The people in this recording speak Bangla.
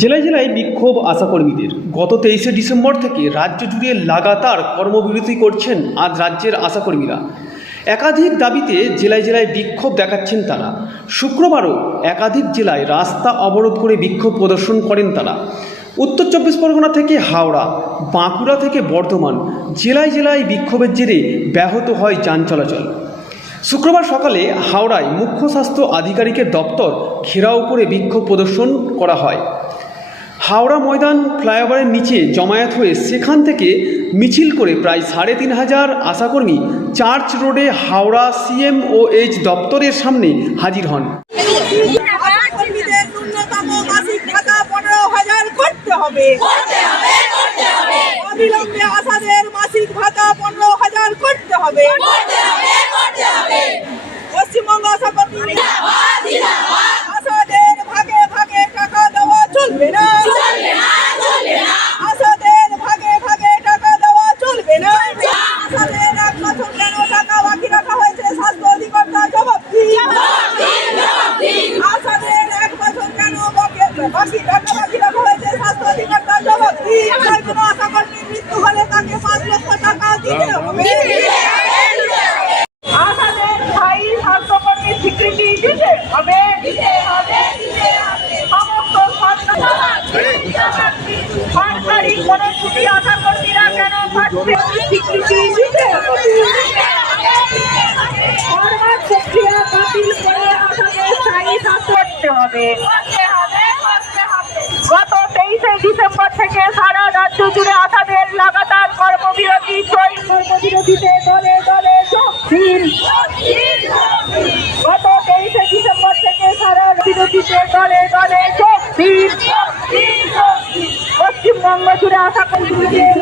জেলায় জেলায় বিক্ষোভ আশাকর্মীদের। গত 23শে ডিসেম্বর থেকে রাজ্য জুড়ে লাগাতার কর্মবিরতি করছেন আজ রাজ্যের আশাকর্মীরা। একাধিক দাবিতে জেলায় জেলায় বিক্ষোভ দেখাচ্ছেন তারা। শুক্রবারও একাধিক জেলায় রাস্তা অবরোধ করে বিক্ষোভ প্রদর্শন করেন তারা। উত্তর চব্বিশ পরগনা থেকে হাওড়া, বাঁকুড়া থেকে বর্ধমান, জেলায় জেলায় বিক্ষোভের জেরে ব্যাহত হয় যান চলাচল। শুক্রবার সকালে হাওড়ায় মুখ্য স্বাস্থ্য আধিকারিকের দপ্তর ঘেরাও করে বিক্ষোভ প্রদর্শন করা হয়। হাওড়া ময়দান ফ্লাইওভারের নিচে জমায়েত হয়ে সেখান থেকে মিছিল করে প্রায় 3500 আশাকর্মী চার্চ রোডে হাওড়া CMOH দপ্তরের সামনে হাজির হন। অবিলম্বে আশাদের মাসিক ভাতা 15,000 করতে হবে। পশ্চিমবঙ্গ আশাকর্মী আশাদের ভাগে ভাগে টাকা দেওয়া চলবে না। আশাদের ভাগে ভাগে টাকা দেওয়া চলবে না। আশাদের 1 বছর কেন টাকা বাকি রাখা হয়েছে স্বাস্থ্য অধিকর্তার জবাব দিন। আশাদের 1 বছর কেন বাকি টাকা রাখা হয়েছে স্বাস্থ্য অধিকর্তার জবাব দিন। কোনো আশাকর্মীর মৃত্যু হলে তাকে 5 লক্ষ টাকা দিতে হবে। আশাদের স্থায়ী স্বাস্থ্যকর্মীর স্বীকৃতি দিতে হবে। সমস্ত সরকারি কোনো ছুটি আশাকর্মীরা কেন পাচ্ছে স্বীকৃতি দিতে হবে। ফরওয়ার্ড প্রক্রিয়া বাতিল করে আশাদের স্থায়ী স্বাস্থ্য করতে হবে। গত 23শে ডিসেম্বর থেকে সারা রাজ্য জুড়ে আশাদের লাগাতার কর্মবিরতি চলছে। কর্মবিরতিতে দলে দলে যোগ দিন। গত 23শে ডিসেম্বর থেকে সারা বিরতিতে দলে দলে যোগ দিন। পশ্চিমবঙ্গ জুড়ে আশাকর্মীদের